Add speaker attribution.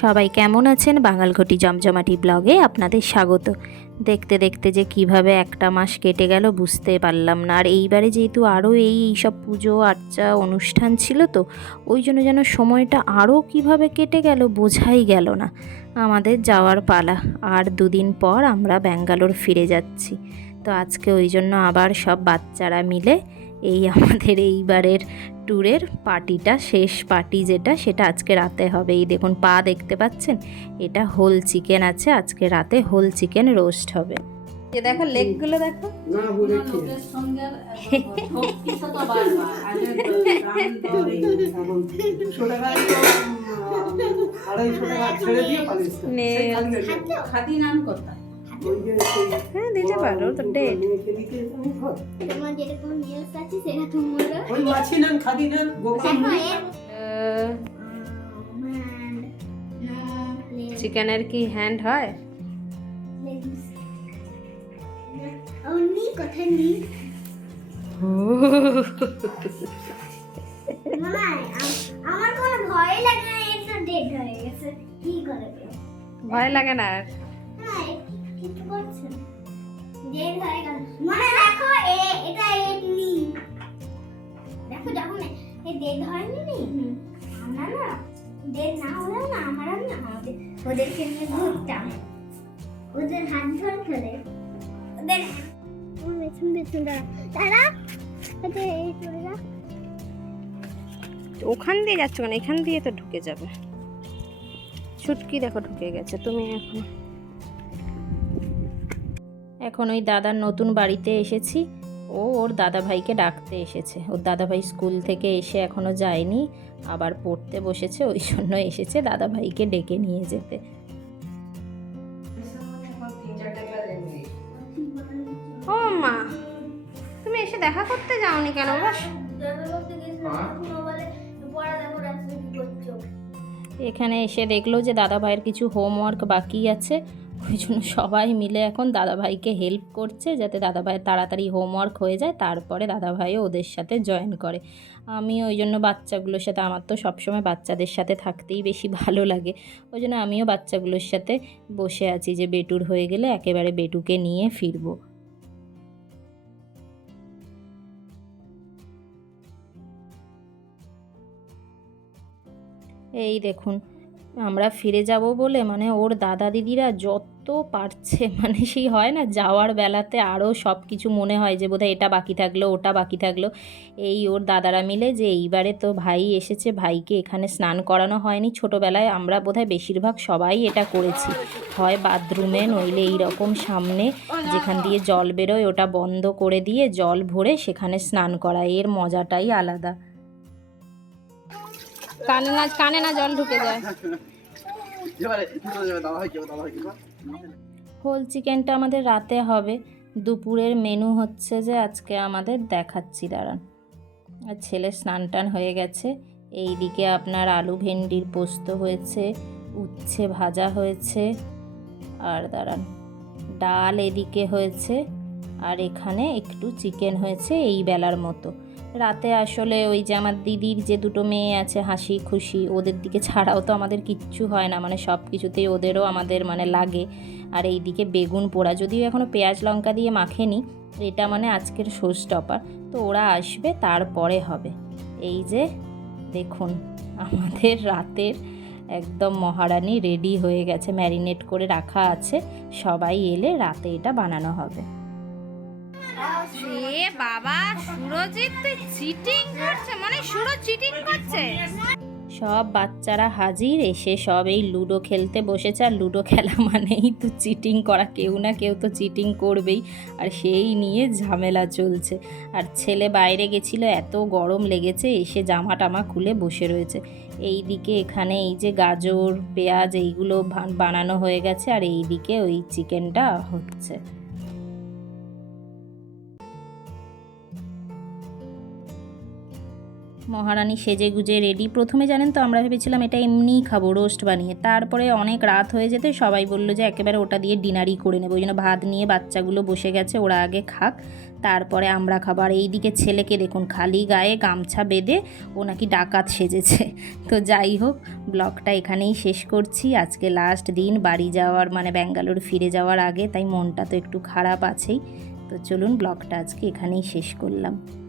Speaker 1: সবাই কেমন আছেন? বাঙালঘটি জমজমাটি ব্লগে আপনাদের স্বাগত। দেখতে দেখতে যে কীভাবে একটা মাস কেটে গেল বুঝতে পারলাম না। আর এইবারে যেহেতু আরও এই সব পুজো, আর্চা, অনুষ্ঠান ছিল তো, ওই জন্য যেন সময়টা আরও কীভাবে কেটে গেল বোঝাই গেল না। আমাদের যাওয়ার পালা। আর দুদিন পর আমরা ব্যাঙ্গালোর ফিরে যাচ্ছি। তো আজকে ওই জন্য আবার সব বাচ্চারা মিলে এই আমাদের এইবারের ট্যুরের পার্টিটা শেষ পার্টি যেটা সেটা আজকে রাতে হবে। এই দেখুন পা দেখতে পাচ্ছেন? এটা হোল চিকেন আছে আজকে রাতে হোল চিকেন রোস্ট হবে। এ দেখো লেগগুলো দেখো।
Speaker 2: না
Speaker 3: নাম
Speaker 2: যে
Speaker 1: হ্যাঁ দিতে পারো তো ডেট
Speaker 2: মেয়েকে দিতে আমি ধর।
Speaker 4: তোমার যেরকম নিউজ আছে সেটা তোমরা
Speaker 2: ওই মাছি নেন খাদি নেন গোপাল
Speaker 4: দেখো
Speaker 2: নেন।
Speaker 4: এর
Speaker 1: চিকেনের কি হ্যান্ড হয়?
Speaker 4: অন্য কথা নেই আমার কোনো ভয় লাগে না এর তো ডেড হয়ে গেছে। কি করে?
Speaker 1: ভয় লাগে না আর।
Speaker 4: কিছু করছে? ডেড হয়ে গেল। মনে রাখো এ, এটা দেখো হয়নি নি আমরা না না না না, আমাদের, ওদেরকে নিয়ে ঘুরতাম। ওদের হাত ধরে ওদের পেছন পেছন দাঁড়া। দাঁড়া এই চলে যা
Speaker 1: ওখান দিয়ে যাচ্ছ কেন? এখান দিয়ে তো ঢুকে যাবে। ছুটকি দেখো ঢুকে গেছে, তুমি এখন এখন ওই দাদার নতুন বাড়িতে এসেছি। ও ওর দাদা ভাইকে ডাকতে এসেছে। ওর দাদা ভাই স্কুল থেকে এসে এখনও যায়নি আবার পড়তে বসেছে ওই জন্য এসেছে দাদা ভাইকে ডেকে নিয়ে যেতে। ও মা তুমি এসে দেখা করতে যাওনি কেন বাস? এখানে এসে দেখল যে দাদা ভাইয়ের কিছু হোমওয়ার্ক বাকি আছে। ওই জন্য সবাই মিলে এখন দাদাভাইকে হেল্প করছে যাতে দাদাভাই তাড়াতাড়ি হোমওয়ার্ক হয়ে যায়, তারপরে দাদা ভাইও ওদের সাথে জয়েন করে। আমি ওই জন্য বাচ্চাগুলোর সাথে, আমার তো সবসময় বাচ্চাদের সাথে থাকতেই বেশি ভালো লাগে। ওই জন্য আমিও বাচ্চাগুলোর সাথে বসে আছি যে বেটুর হয়ে গেলে একেবারে বেটুকে নিয়ে ফিরবো। এই দেখুন আমরা ফিরে যাব বলে মানে ওর দাদা দিদিরা যত পারছে মানে সেই হয় না যাওয়ার বেলাতে আরও সব কিছু মনে হয় যে বোধহয় এটা বাকি থাকল, ওটা বাকি থাকল। এই ওর দাদারা মিলে যে এইবারে তো ভাই এসেছে, ভাইকে এখানে স্নান করানো হয়নি। ছোটোবেলায় আমরা বোধহয় বেশিরভাগ সবাই এটা করেছি। হয় বাথরুমে, নইলে এই রকম সামনে যেখান দিয়ে জল বেরোয় ওটা বন্ধ করে দিয়ে জল ভরে সেখানে স্নান করা এর মজাটাই আলাদা। কানে না কানে না জল ঢুকে যায়। হোল চিকেনটা আমাদের রাতে হবে। দুপুরের মেনু হচ্ছে যে আজকে আমাদের দেখাচ্ছি দাঁড়ান। আর ছেলে স্নান টান হয়ে গেছে। এই দিকে আপনার আলু ভেন্ডির পোস্ত হয়েছে উচ্ছে ভাজা হয়েছে আর দাঁড়ান ডাল এদিকে হয়েছে আর এখানে একটু চিকেন হয়েছে এই বেলার মতো। রাতে আসলে ওই যে আমার দিদির যে দুটো মেয়ে আছে, হাসি খুশি, ওদের দিকে ছাড়াও তো আমাদের কিচ্ছু হয় না। মানে সব কিছুতেই ওদেরও আমাদের মানে লাগে। আর এই দিকে বেগুন পোড়া, যদিও এখনও পেঁয়াজ লঙ্কা দিয়ে মাখেনি, এটা মানে আজকের শো স্টপার তো ওরা আসবে, তারপরে হবে। এই যে দেখুন, আমাদের রাতের একদম মহারানি রেডি হয়ে গেছে, ম্যারিনেট করে রাখা আছে। সবাই এলে রাতে এটা বানানো হবে।
Speaker 5: এ বাবা, সুরজিৎ তুই চিটিং করছে মানে সুরজ চিটিং করছে।
Speaker 1: সব বাচ্চারা হাজির, এসে সব এই লুডো খেলতে বসেছে, আর লুডো খেলা মানেই তো চিটিং করা, কেউ না কেউ তো চিটিং করবেই, আর সেই নিয়ে ঝামেলা চলছে। আর ছেলে বাইরে গেছিল, এত গরম লেগেছে, এসে জামা টামা খুলে বসে রয়েছে। এই দিকে এখানে এই যে গাজর, পেঁয়াজ, এইগুলো বানানো হয়ে গেছে, আর এই দিকে ওই চিকেনটা হচ্ছে। মহারানী সেজে গুজে রেডি প্রথমে জানেন তো, আমরা ভেবেছিলাম এটা এমনিই খাব রোস্ট বানিয়ে। তারপরে অনেক রাত হয়ে যেতে সবাই বলল যে একেবারে ওটা দিয়ে ডিনারই করে নেব। ওই জন্য ভাত নিয়ে বাচ্চাগুলো বসে গেছে, ওরা আগে খাক, তারপরে আমরা খাব। আর এইদিকে ছেলেকে দেখুন, খালি গায়ে গামছা বেঁধে ও নাকি ডাকাত সেজেছে। তো যাই হোক, ব্লগটা এখানেই শেষ করছি। আজকে লাস্ট দিন, বাড়ি যাওয়ার মানে ব্যাঙ্গালোর ফিরে যাওয়ার আগে, তাই মনটা তো একটু খারাপ আছেই। তো চলুন, ব্লগটা আজকে এখানেই শেষ করলাম।